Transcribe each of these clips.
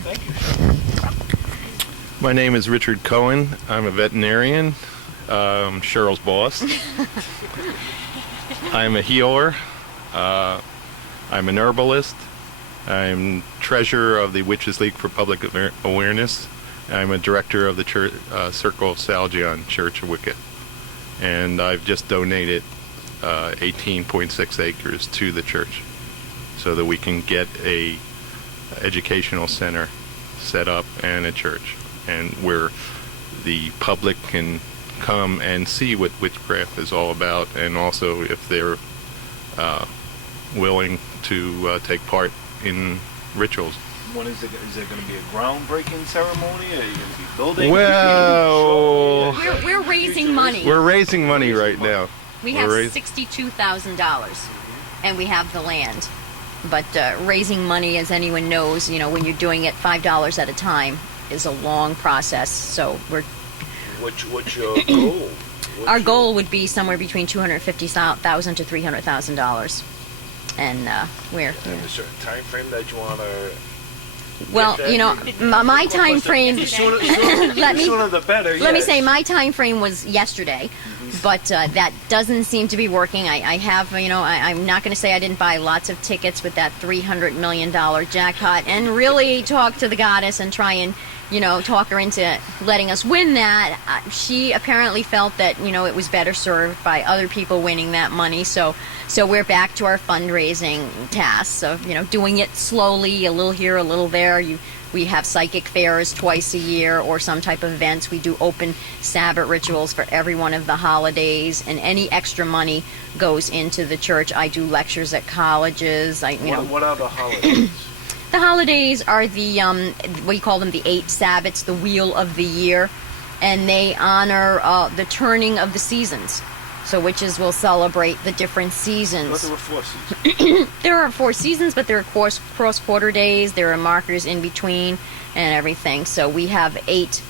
Thank you. My name is Richard Cohen. I'm a veterinarian. Cheryl's boss. I'm a healer. I'm an herbalist. I'm treasurer of the Witches League for Public Awareness. I'm a director of the Circle of Salgion Church of Wicca. And I've just donated 18.6 acres to the church so that we can get a educational center set up and a church, and where the public can come and see what witchcraft is all about, and also if they're willing to take part in rituals. When is there going to be a groundbreaking ceremony? Are you going to be building? Well, we're raising money. We're raising money right now. We have $62,000, and we have the land. But raising money, as anyone knows, when you're doing it $5 at a time, is a long process. So we're. What's your goal? Our goal would be somewhere between $250,000 to $300,000, and we're. And a certain time frame that you want to. Well, my time frame. Sooner the better. Let me say, my time frame was yesterday, but that doesn't seem to be working. I have, I'm not going to say I didn't buy lots of tickets with that $300 million jackpot, and really talk to the goddess and try and, talk her into letting us win that. She apparently felt that, it was better served by other people winning that money. So we're back to our fundraising tasks of, doing it slowly, a little here, a little there. We have psychic fairs twice a year or some type of events. We do open Sabbath rituals for every one of the holidays, and any extra money goes into the church. I do lectures at colleges. What are the holidays? The holidays are the, we call them the 8 Sabbats, the wheel of the year, and they honor the turning of the seasons. So witches will celebrate the different seasons. What are the 4 seasons? There are 4 seasons, but there are cross-quarter days. There are markers in between and everything. So we have 8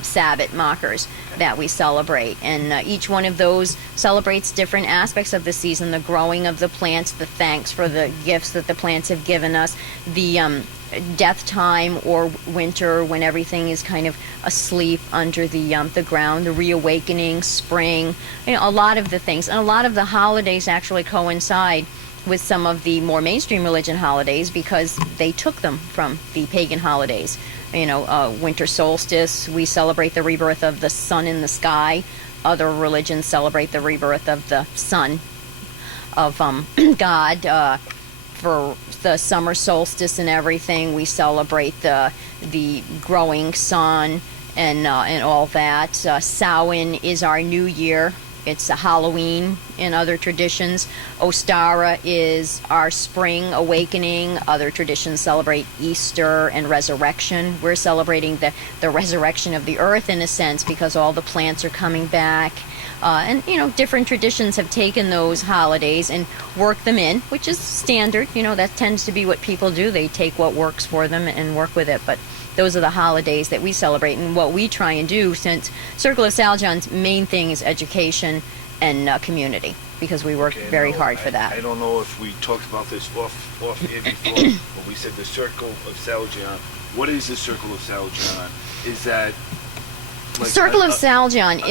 Sabbath markers that we celebrate. And each one of those celebrates different aspects of the season, the growing of the plants, the thanks for the gifts that the plants have given us, the death time or winter when everything is kind of asleep under the ground, the reawakening, spring, a lot of the things. And a lot of the holidays actually coincide with some of the more mainstream religion holidays because they took them from the pagan holidays. Winter solstice, we celebrate the rebirth of the sun in the sky. Other religions celebrate the rebirth of the son of God. For the summer solstice and everything, we celebrate the growing sun and all that. Samhain is our new year. It's a Halloween in other traditions. Ostara is our spring awakening. Other traditions celebrate Easter and resurrection. We're celebrating the resurrection of the earth in a sense because all the plants are coming back. And different traditions have taken those holidays and worked them in, which is standard. That tends to be what people do. They take what works for them and work with it. But those are the holidays that we celebrate, and what we try and do, since Circle of Salgion's main thing is education and community, because we work very hard for that. I don't know if we talked about this off air before, but we said the Circle of Salgion. What is the Circle of Salgion? Is that like Circle of Salgion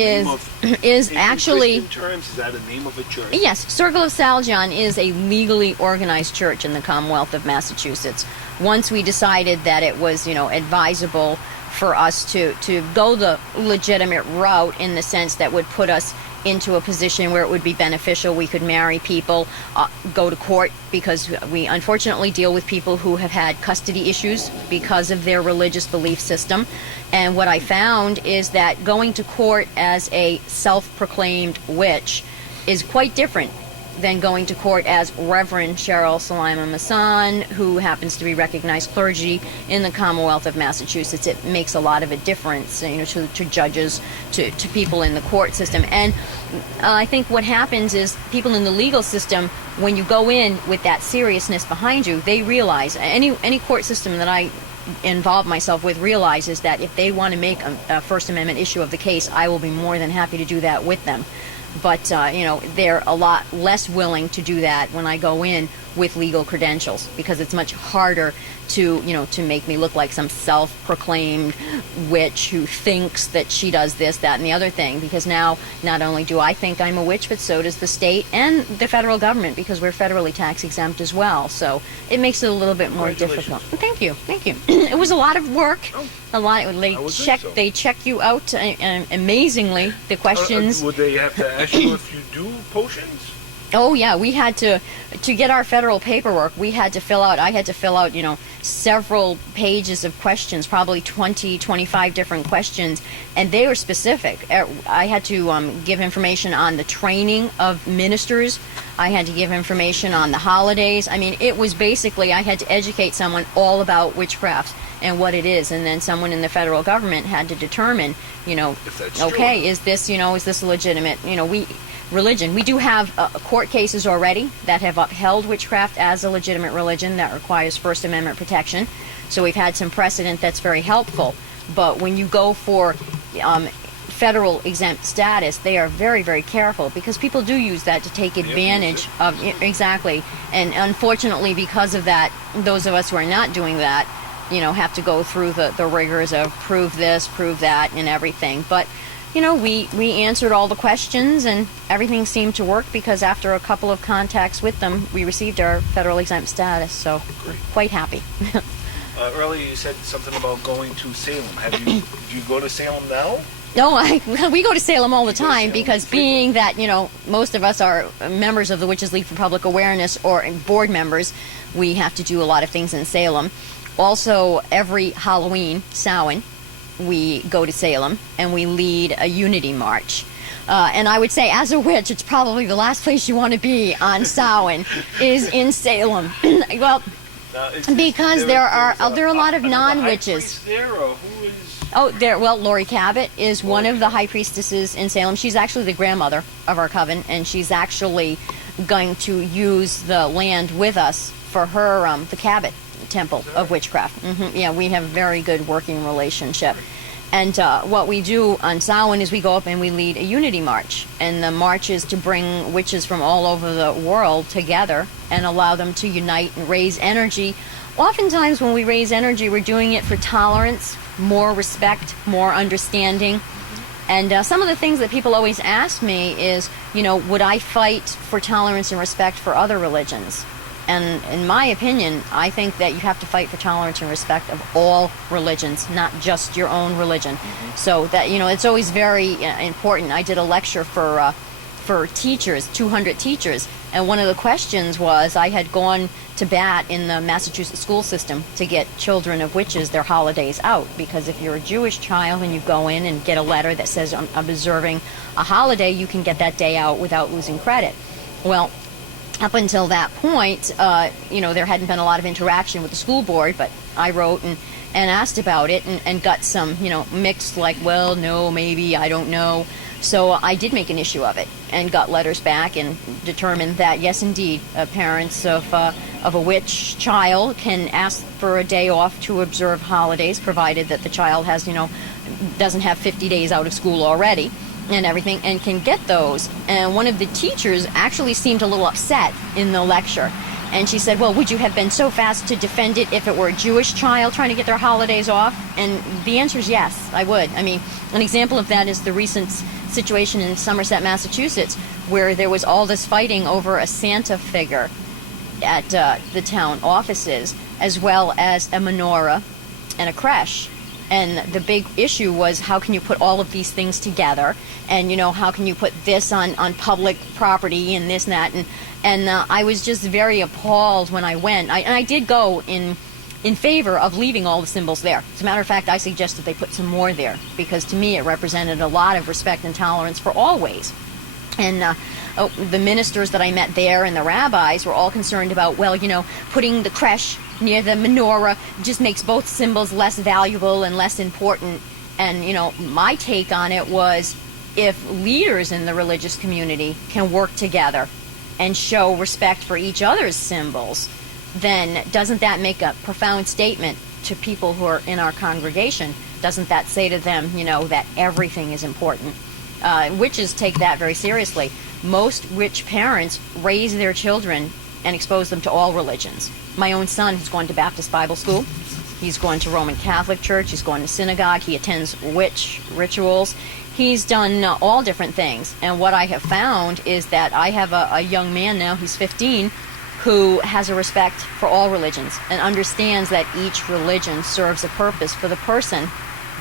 is actually. In terms, is that a name of a church? Yes, Circle of Salgion is a legally organized church in the Commonwealth of Massachusetts. Once we decided that it was, advisable for us to go the legitimate route in the sense that would put us into a position where it would be beneficial, we could marry people, go to court, because we unfortunately deal with people who have had custody issues because of their religious belief system. And what I found is that going to court as a self-proclaimed witch is quite different than going to court as Reverend Cheryl Salima Masan, who happens to be recognized clergy in the Commonwealth of Massachusetts. It makes a lot of a difference, to judges, to people in the court system. And I think what happens is people in the legal system, when you go in with that seriousness behind you, they realize, any court system that I involve myself with realizes that if they want to make a First Amendment issue of the case, I will be more than happy to do that with them. But, they're a lot less willing to do that when I go in with legal credentials, because it's much harder to, to make me look like some self-proclaimed witch who thinks that she does this, that, and the other thing. Because now, not only do I think I'm a witch, but so does the state and the federal government, because we're federally tax exempt as well. So it makes it a little bit more difficult. Thank you. It was a lot of work. A lot. They check you out amazingly. The questions. Would they have to ask you if you do potions? Oh yeah, we had to get our federal paperwork. I had to fill out, several pages of questions, probably 20, 25 different questions, and they were specific. I had to give information on the training of ministers. I had to give information on the holidays. I mean, it was basically, I had to educate someone all about witchcraft and what it is, and then someone in the federal government had to determine, if that's okay, true. is this legitimate? Religion. We do have court cases already that have upheld witchcraft as a legitimate religion that requires First Amendment protection. So we've had some precedent that's very helpful. But when you go for federal exempt status, they are very, very careful, because people do use that to take advantage of. Exactly. And unfortunately, because of that, those of us who are not doing that, have to go through the rigors of prove this, prove that, and everything. But we answered all the questions, and everything seemed to work, because after a couple of contacts with them, we received our federal exempt status. So we're quite happy. Earlier you said something about going to Salem. Do you go to Salem now? No, we go to Salem all the time, because being that, most of us are members of the Witches League for Public Awareness or board members, we have to do a lot of things in Salem. Also, every Halloween, Samhain, we go to Salem and we lead a unity march. And I would say, as a witch, it's probably the last place you want to be on Samhain is in Salem. Well, because there are a lot of non-witches. Lori Cabot is one of the high priestesses in Salem. She's actually the grandmother of our coven, and she's actually going to use the land with us for her the Cabot Temple of Witchcraft. Yeah, we have a very good working relationship. And what we do on Samhain is we go up and we lead a unity march. And the march is to bring witches from all over the world together and allow them to unite and raise energy. Oftentimes when we raise energy, we're doing it for tolerance, more respect, more understanding. And some of the things that people always ask me is, would I fight for tolerance and respect for other religions? And in my opinion, I think that you have to fight for tolerance and respect of all religions, not just your own religion. So that, it's always very important. I did a lecture for teachers, 200 teachers, and one of the questions was, I had gone to bat in the Massachusetts school system to get children of witches their holidays out, because if you're a Jewish child and you go in and get a letter that says I'm observing a holiday, you can get that day out without losing credit. Well, up until that point, there hadn't been a lot of interaction with the school board, but I wrote and asked about it and got some, mixed, like, well, no, maybe, I don't know. So I did make an issue of it and got letters back and determined that, yes, indeed, parents of a witch child can ask for a day off to observe holidays, provided that the child has, doesn't have 50 days out of school already and everything, and can get those. And one of the teachers actually seemed a little upset in the lecture. And she said, well, would you have been so fast to defend it if it were a Jewish child trying to get their holidays off? And the answer is yes, I would. I mean, an example of that is the recent situation in Somerset, Massachusetts, where there was all this fighting over a Santa figure at the town offices, as well as a menorah and a creche. And the big issue was, how can you put all of these things together? And, how can you put this on public property and this and that? And I was just very appalled when I went. I did go in favor of leaving all the symbols there. As a matter of fact, I suggested they put some more there, because to me it represented a lot of respect and tolerance for all ways. And the ministers that I met there and the rabbis were all concerned about, well, putting the creche near the menorah just makes both symbols less valuable and less important. And, my take on it was, if leaders in the religious community can work together and show respect for each other's symbols, then doesn't that make a profound statement to people who are in our congregation? Doesn't that say to them, that everything is important? Witches take that very seriously. Most witch parents raise their children and expose them to all religions. My own son has gone to Baptist Bible school. He's going to Roman Catholic Church. He's going to synagogue. He attends witch rituals. He's done all different things. And what I have found is that I have a young man now, he's 15, who has a respect for all religions and understands that each religion serves a purpose for the person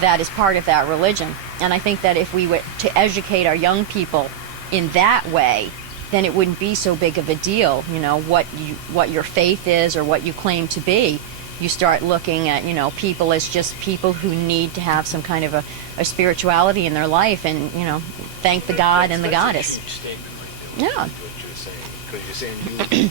that is part of that religion. And I think that if we were to educate our young people in that way, then it wouldn't be so big of a deal, what your faith is or what you claim to be. You start looking at, people as just people who need to have some kind of a spirituality in their life and, thank the God and the goddess. That's a huge statement right there, Yeah. what you're saying. Because you're saying you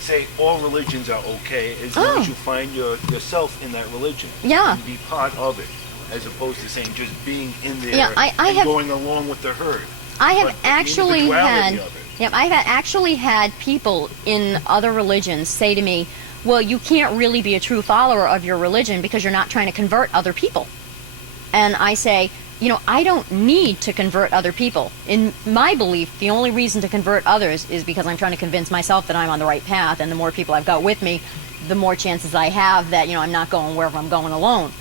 say all religions are okay as long as you find yourself in that religion. Yeah. And be part of it, as opposed to saying just being in there I going along with the herd. I have But actually the individuality had, of it. yep, I've actually had people in other religions say to me, well, you can't really be a true follower of your religion because you're not trying to convert other people. And I say, I don't need to convert other people. In my belief, the only reason to convert others is because I'm trying to convince myself that I'm on the right path, and the more people I've got with me, the more chances I have that, I'm not going wherever I'm going alone.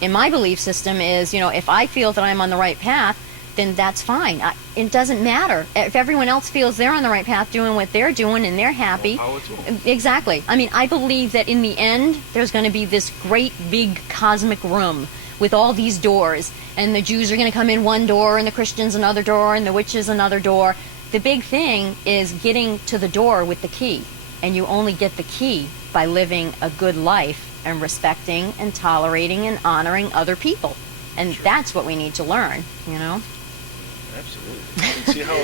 In my belief system is, if I feel that I'm on the right path, then that's fine. It doesn't matter. If everyone else feels they're on the right path doing what they're doing and they're happy. Well, power to 'em. Exactly. I mean, I believe that in the end, there's going to be this great big cosmic room with all these doors, and the Jews are going to come in one door, and the Christians another door, and the witches another door. The big thing is getting to the door with the key, and you only get the key by living a good life and respecting and tolerating and honoring other people. And that's what we need to learn, Absolutely. I can see how.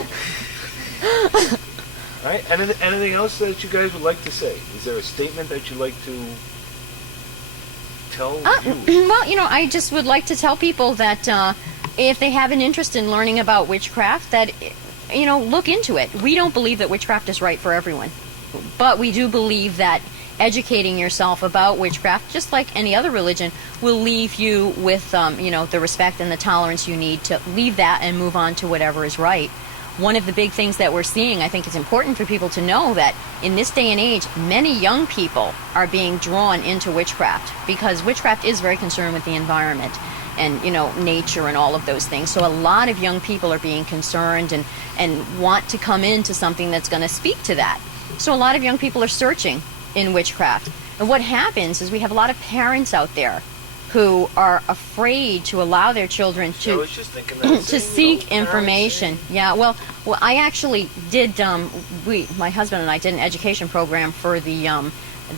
All right. Anything else that you guys would like to say? Is there a statement that you'd like to tell you? Well, I just would like to tell people that if they have an interest in learning about witchcraft, that, look into it. We don't believe that witchcraft is right for everyone, but we do believe that educating yourself about witchcraft, just like any other religion, will leave you with, the respect and the tolerance you need to leave that and move on to whatever is right. One of the big things that we're seeing, I think it's important for people to know that in this day and age, many young people are being drawn into witchcraft because witchcraft is very concerned with the environment and, nature and all of those things. So a lot of young people are being concerned and want to come into something that's going to speak to that. So a lot of young people are searching in witchcraft. And what happens is we have a lot of parents out there who are afraid to allow their children I to was just thinking that to seek information. Yeah, well, I actually did. My husband and I did an education program for the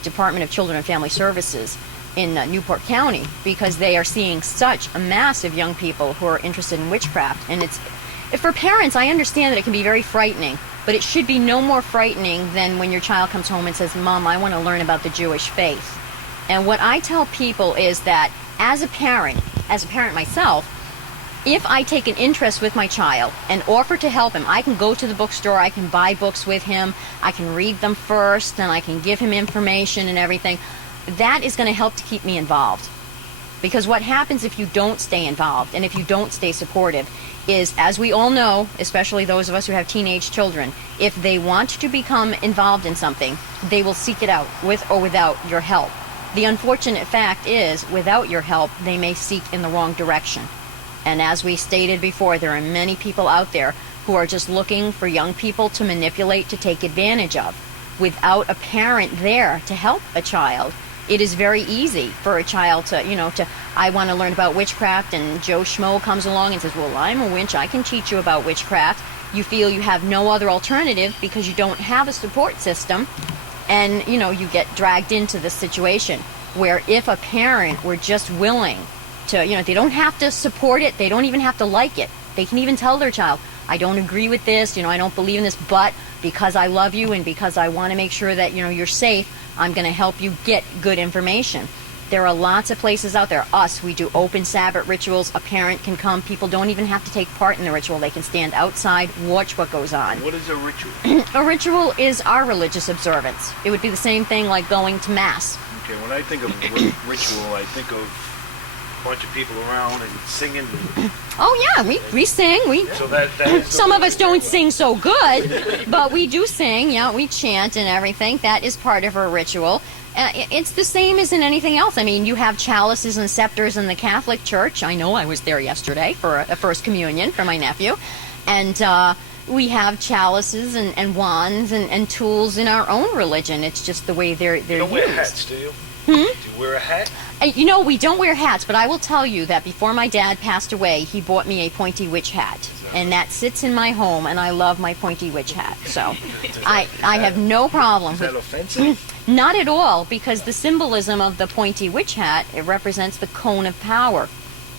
Department of Children and Family Services in Newport County because they are seeing such a mass of young people who are interested in witchcraft. And it's for parents. I understand that it can be very frightening, but it should be no more frightening than when your child comes home and says, "Mom, I want to learn about the Jewish faith." And what I tell people is that as a parent myself, if I take an interest with my child and offer to help him, I can go to the bookstore, I can buy books with him, I can read them first, and I can give him information and everything. That is going to help to keep me involved. Because what happens if you don't stay involved and if you don't stay supportive is, as we all know, especially those of us who have teenage children, if they want to become involved in something, they will seek it out with or without your help. The unfortunate fact is, without your help, they may seek in the wrong direction. And as we stated before, there are many people out there who are just looking for young people to manipulate, to take advantage of. Without a parent there to help a child, it is very easy for a child to, I want to learn about witchcraft, and Joe Schmo comes along and says, well, I'm a witch, I can teach you about witchcraft. You feel you have no other alternative because you don't have a support system. And, you get dragged into this situation where if a parent were just willing to, they don't have to support it, they don't even have to like it. They can even tell their child, I don't agree with this, I don't believe in this, but because I love you and because I want to make sure that, you're safe, I'm going to help you get good information. There are lots of places out there. We do open Sabbath rituals. A parent can come. People don't even have to take part in the ritual. They can stand outside, watch what goes on. What is a ritual? A ritual is our religious observance. It would be the same thing like going to Mass. Okay, when I think of ritual, I think of bunch of people around and singing. Oh yeah, we sing. So that is Some of us don't sing so good, but we do sing. Yeah, we chant and everything. That is part of our ritual. It's the same as in anything else. I mean, you have chalices and scepters in the Catholic Church. I know I was there yesterday for a First Communion for my nephew. And we have chalices and wands and tools in our own religion. It's just the way they're used. You don't wear hats, do you? Do you wear a hat? You know, we don't wear hats, but I will tell you that before my dad passed away, he bought me a pointy witch hat. And that sits in my home, and I love my pointy witch hat. So I have no problem. Is that offensive? Not at all, because the symbolism of the pointy witch hat, it represents the cone of power.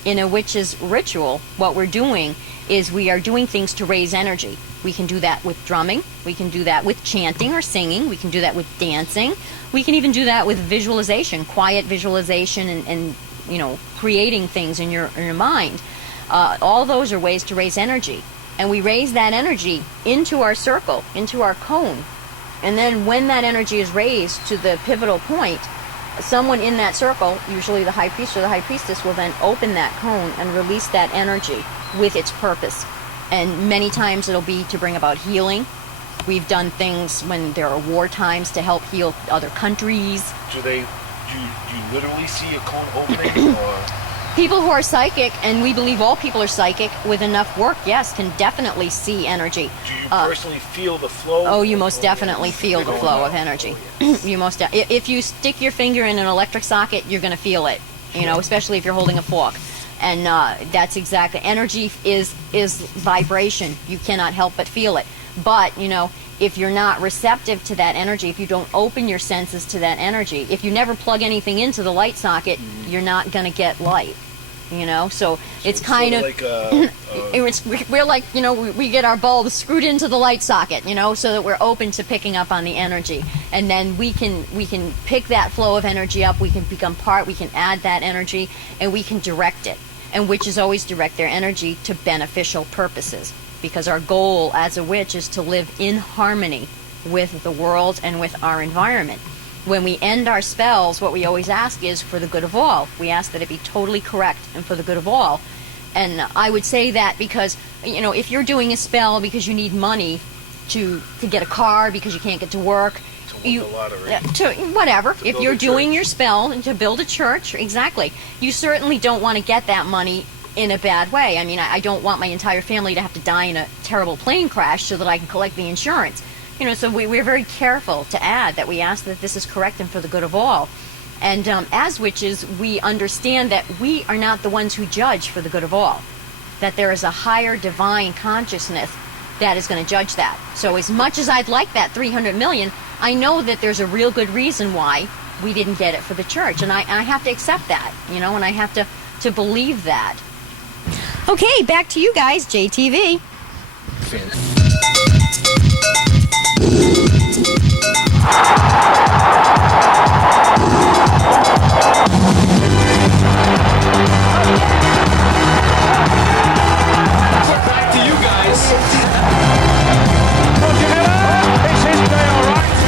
In a witch's ritual, what we're doing is we are doing things to raise energy. We can do that with drumming. We can do that with chanting or singing. We can do that with dancing. We can even do that with visualization, quiet visualization, and you know, creating things in your mind. All those are ways to raise energy. And we raise that energy into our circle, into our cone. And then when that energy is raised to the pivotal point, someone in that circle, usually the high priest or the high priestess, will then open that cone and release that energy with its purpose. And many times it'll be to bring about healing. We've done things when there are war times to help heal other countries. Do you literally see a cone opening, or? People who are psychic, and we believe all people are psychic, with enough work, yes, can definitely see energy. Do you personally feel the flow? Oh, you most definitely feel the flow of energy. If you stick your finger in an electric socket, you're going to feel it. You know, especially if you're holding a fork. And that's exactly, energy is vibration. You cannot help but feel it. But, you know, if you're not receptive to that energy, if you don't open your senses to that energy, if you never plug anything into the light socket, you're not going to get light. You know, so it's kind of like we're like, you know, we get our bulbs screwed into the light socket, you know, so that we're open to picking up on the energy, and then we can pick that flow of energy up. We can become part. We can add that energy, and we can direct it. And witches always direct their energy to beneficial purposes, because our goal as a witch is to live in harmony with the world and with our environment. When we end our spells, what we always ask is for the good of all. We ask that it be totally correct and for the good of all. And I would say that because, you know, if you're doing a spell because you need money to get a car because you can't get to work, whatever. If you're doing your spell to build a church, exactly, you certainly don't want to get that money in a bad way. I mean, I don't want my entire family to have to die in a terrible plane crash so that I can collect the insurance. You know, so we're very careful to add that we ask that this is correct and for the good of all. And as witches, we understand that we are not the ones who judge for the good of all, that there is a higher divine consciousness that is going to judge that. So as much as I'd like that 300 million, I know that there's a real good reason why we didn't get it for the church. And I have to accept that, you know, and I have to believe that. Okay, back to you guys, JTV. Finish.